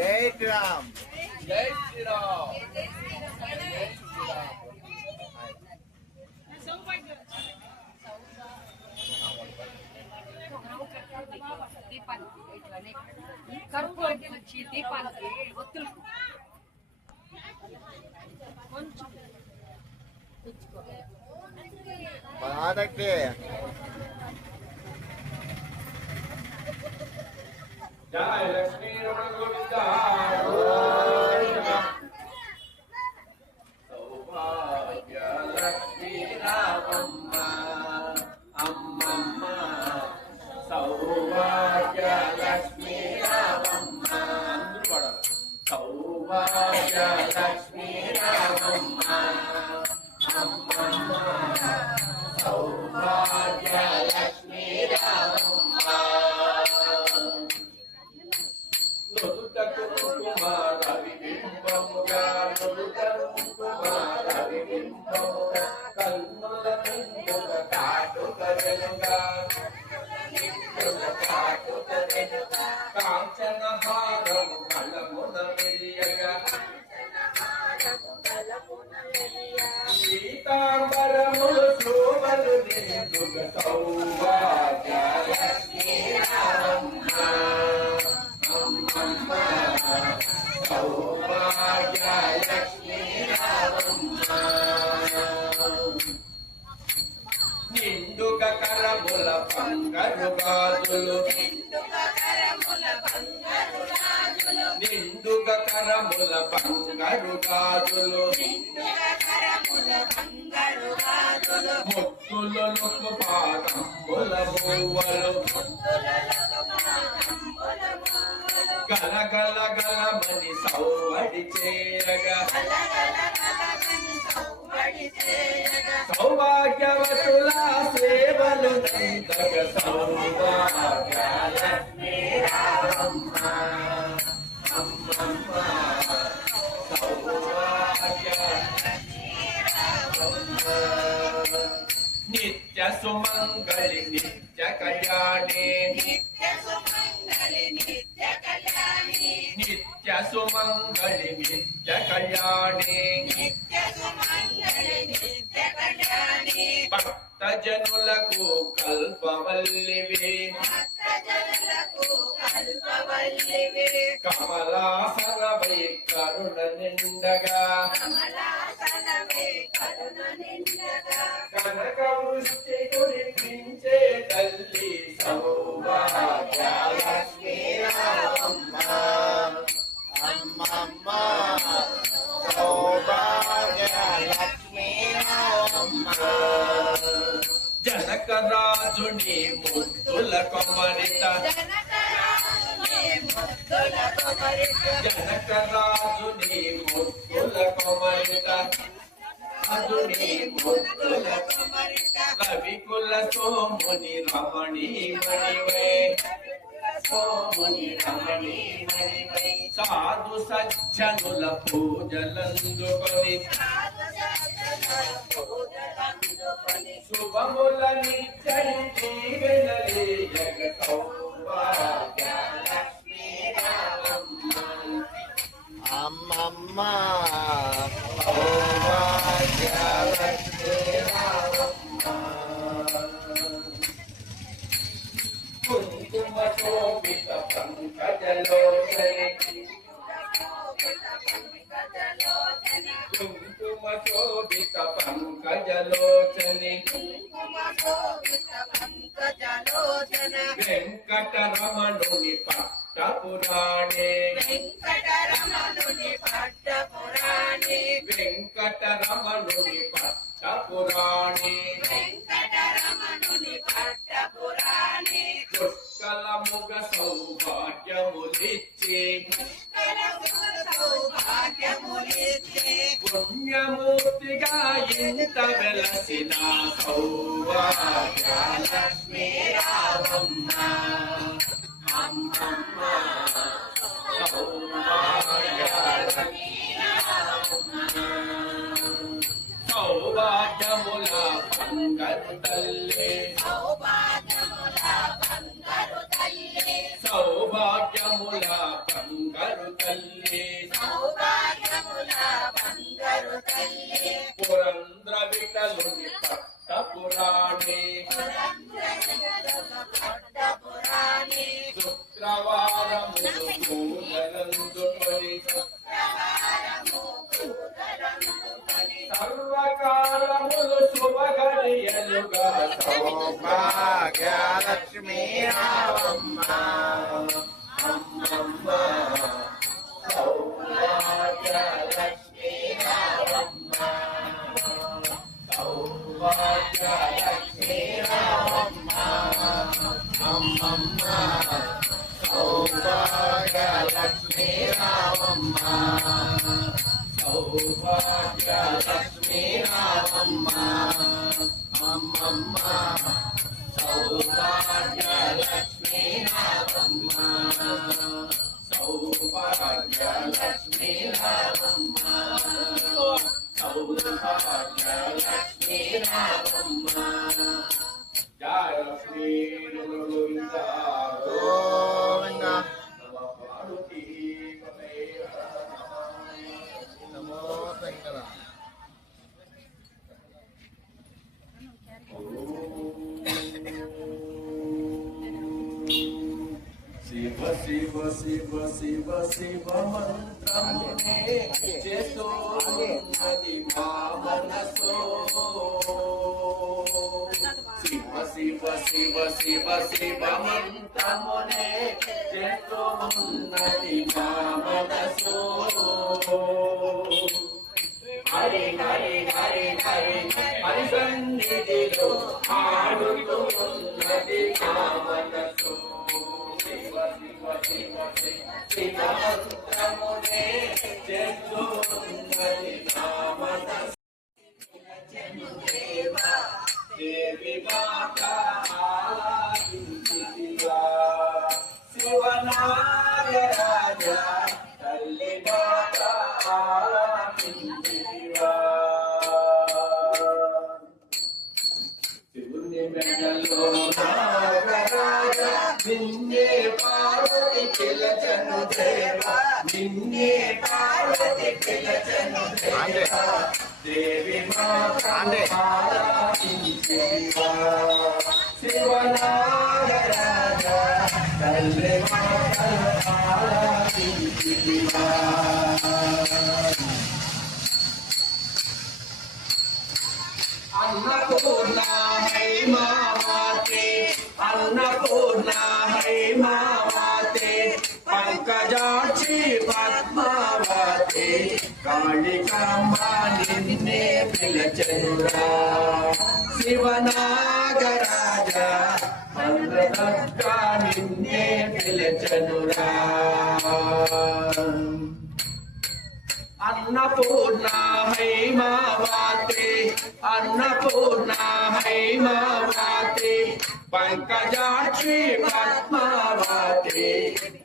జై శ్రీరామ్. జై శ్రీరామ్. కరువు వచ్చి దీపానికి ఒత్తులు కొంచెం జయ లక్ష్మీ రమణ గోవింద. సౌభాగ్య లక్ష్మీ రామమ్మ అమ్మమ్మ. సౌభాగ్య లక్ష్మీ రామమ్మ. సౌభాగ్య లక్ష్మీ రామమ్మ అమ్మమ్మ. సౌభాగ్య లక్ష్మీ రామమ్మ. రవిబింబముగా రవిబింబముగా కన్నుల నిండుగా కాటుక వెలుగా కాంచన హారము కలమున మెరియగా సీతాంబరములు శోభలు నిండుగా సౌభాగ్య లక్ష్మీ రామమ్మ అమ్మమ్మ. సౌభాగ్య లక్ష్మీ రామమ్మ. నిండుగ కరముల బంగారు గాజులు నిండుగ కరముల బంగారు గాజులు ముత్తులు పాదంబుల బువ్వలు గలగల గలమని సౌవడి చేయగా సౌభాగ్యవతుల సేవలు నందగ సౌభాగ్య లక్ష్మీ రామమ్మ అమ్మమ్మ. సౌభాగ్య నిత్య సుమంగళి నిత్య కళ్యాణి నిత్య సుమంగళి నిత్య కళ్యాణి. భక్త జనులకు కల్పవల్లివి కమలాసనవై కరుణ నిండగా కనక వృష్టి కురిపించే తల్లి సౌభాగ్య లక్ష్మీ రామమ్మ అమ్మమ్మ. సౌభాగ్య లక్ష్మీ రామమ్మ. జనక రాజుని ముద్దుల కొమరిత జనక రాజుని ముద్దుల కొమరిత రవికుల సోముని రమణీ మణివై సాధు సజ్జనుల పూజలందుకొని శుభముల నిత్యంతి వెనలేయగ సౌభాగ్య లక్ష్మీ రామమ్మ అమ్మమ్మ. సౌభాగ్య లక్ష్మీ రామమ్మ. కుంకుమ శోభిత పంకజలోచని కుంకుమ శోభిత పంకజలోచని వెంకటరమణుని పట్టపురాణే వెంకటరమణుని పట్టపురాణే పుష్కలముగ సౌభాగ్యములిచ్చి పుణ్యమూర్తిగా ఇంత వెలసిన సౌభాగ్య లక్ష్మీ రామమ్మ అమ్మమ్మ. సౌభాగ్య లక్ష్మీ రామమ్మ. సౌభాగ్యముల బంగారు తల్లి సౌభాగ్యముల బంగారు తల్లి భాగ్యలక్ష్మీ రావమ్మ అమ్మమ్మ సౌభాగ్యలక్ష్మీ రావమ్మ సౌభాగ్యలక్ష్మీ రావమ్మ అమ్మమ్మ సౌభాగ్యలక్ష్మీ రావమ్మ సౌభాగ్యలక్ష్మీ రావమ్మ అమ్మమ్మ సౌభాగ్యలక్ష్మీ రావమ్మ సౌభాగ్యలక్ష్మీ రావమ్మ సౌభాగ్యలక్ష్మీ రావమ్మ జయ శ్రీ గోవింద గోవింద నమ పార్వతీ నమో శంకర శివ శివ శివ శివ శివ మంత్రమునే చేస్తున్నది మా మనసో శివ శివ శివ శివ శివ మంత్రమునే చేస్తున్నది మా మనసో హరి హరి హరి హరి హరి సన్నిధిలో ఆడుతున్నది మా మనసో శివ శివ శివ శివ మంత్రమునే చేస్తున్నది నా మనసో దేవి మాత ఆరాధించితివా శివనాగరాజ తల్లి మాత ఆరాధించితివా శివుని మెడలో నాగరాజ నిన్నే పార్వతి పిలచను దేవా నిన్నే పార్వతి పిలచను దేవా దేవి మాత ఆరాధించితివా శివనాగరాజ తల్లి మాత ఆరాధించితివా अन्नपूर्णा है माते अन्नपूर्णा है माते पंकजाक्षी पद्मावती कालिकाम्बा निन्ने पिलचनुरा शिवनागराज मंत्रदत्ता निन्ने पिलचनुरा अन्नपूर्णा है माते अन्नपूर्णा है माते पंकजाक्षी पद्मावती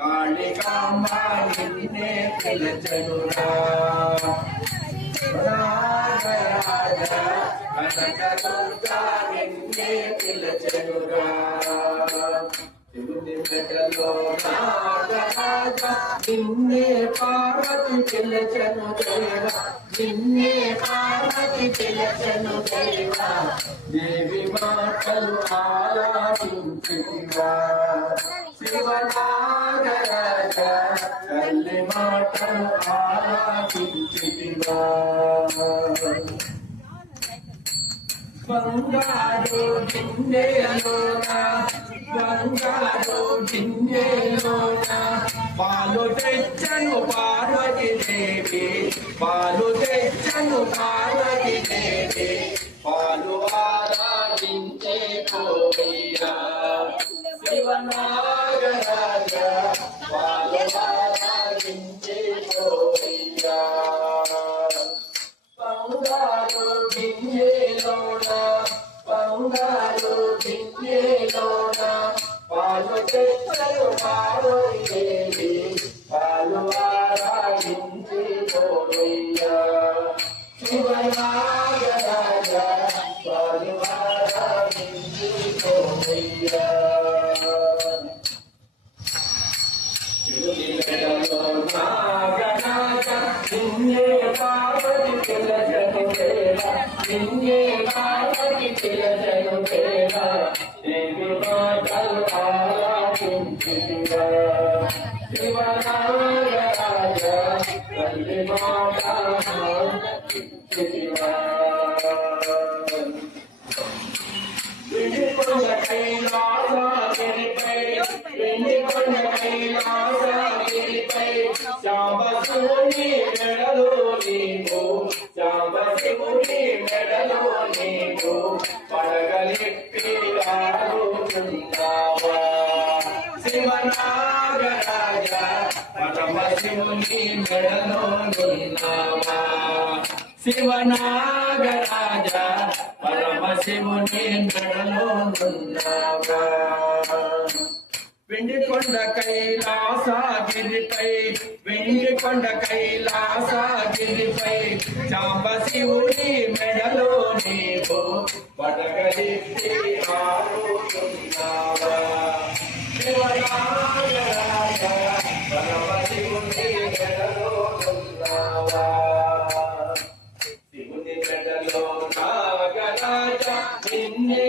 कालिकाम्बा निन्ने पिलचनुरा नागराज कनकदुर्गा निन्ने पिलचनुरा శివుని మెడలో నాగరాజ నిన్నే పార్వతి పిలచను దేవా నిన్నే పార్వతి పిలచను దేవా దేవి మాతలు ఆరాధించితివా శివనాగరాజ తల్లి మాతలు ఆరాధించితివా బంగారు గిన్నెలోన బంగారు గిన్నెలోన పాలు తెచ్చను పార్వతి దేవి పాలు తెచ్చను పార్వతి దేవి పాలు ఆరాధించే కోయ్యా శివనాగరాజ పాలు ఆరాధించే కోయ్యా బంగారు గిన్నెలోన బంగారు గిన్నెలోన పాలు తెచ్చను పార్వతి దేవి పాలు ఆరాధించే కోయ్యా శివనాగరాజ పాలు ఆరాధించే కోయ్యా శివుని మెడలో నాగరాజ నిన్నే పార్వతి పిలచను దేవా నిన్నే పార్వతి పిలచను దేవా దేవి మాతలు ఆరాధించితివా శివనాగరాజ తల్లి మాత ఆరాధించితివా విడికొండ కైలాస ఉన్నావా శివనాగరాజ పరమశివుని మెడలో ఉన్నావా శివనాగరాజ పరమశివుని మెడలో ఉన్నావా వెండికొండ కైలాసగిరిపై వెండికొండ కైలాసగిరిపై చాంబశివుని మెడలో నీవు పడగలిపి ఆడుతున్నావా శివనాగరాజ పరమశివుని మెడలో ఉన్నావా శివుని మెడలో నాగరాజ నిన్నే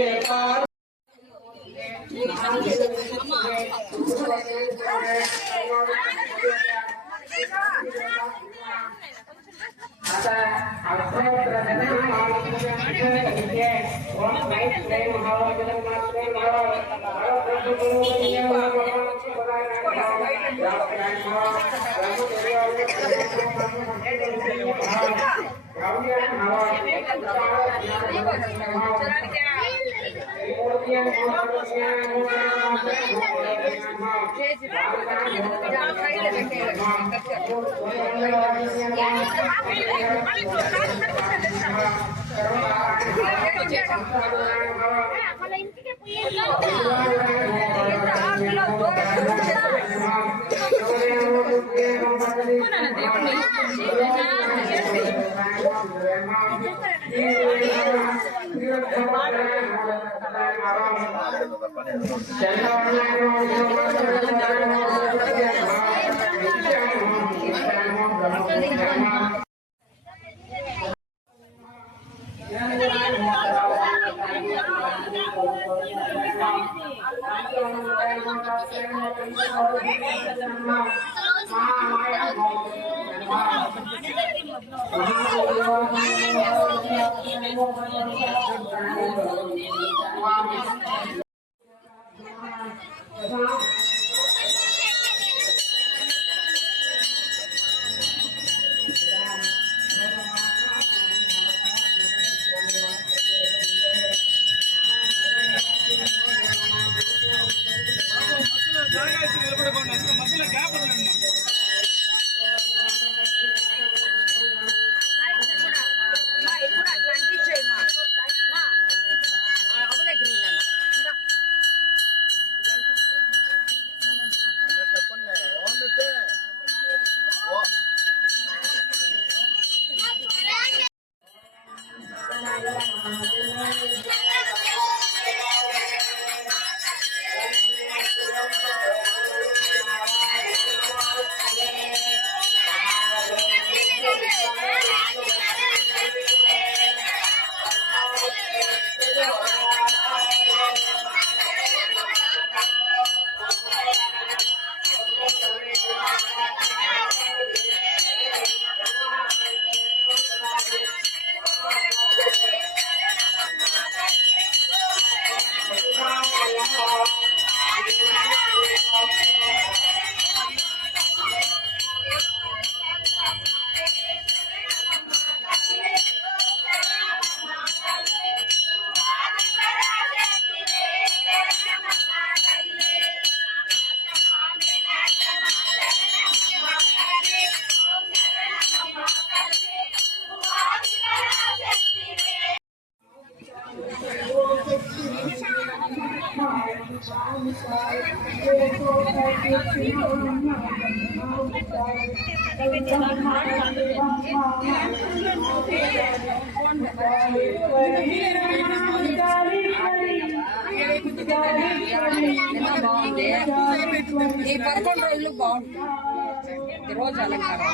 ఈ 11 రోజులు బాగుంటుంది రోజు అలంకారం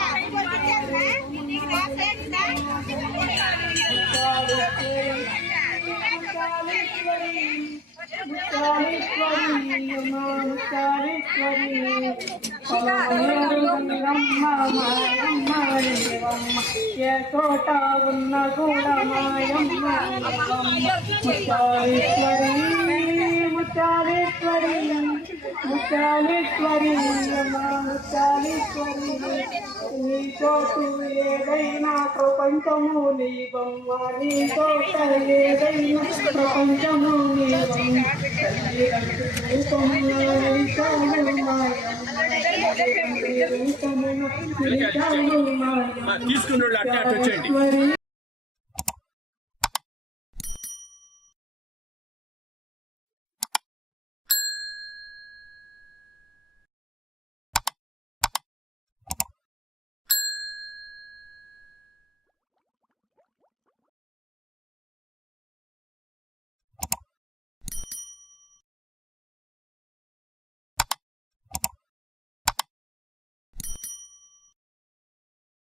తోట ఉన్న కూడా మాయమ్మ ముచారేశ్వరి ముచారేశ్వరి ముత్యాలేశ్వరి ముత్యాలేశ్వరి నీ చోటు ఏదైనా ప్రపంచము నీ బొమ్మ నీ చోట ఏదైనా ప్రపంచము నీ తీసుకున్న అట్లా వచ్చేయండి.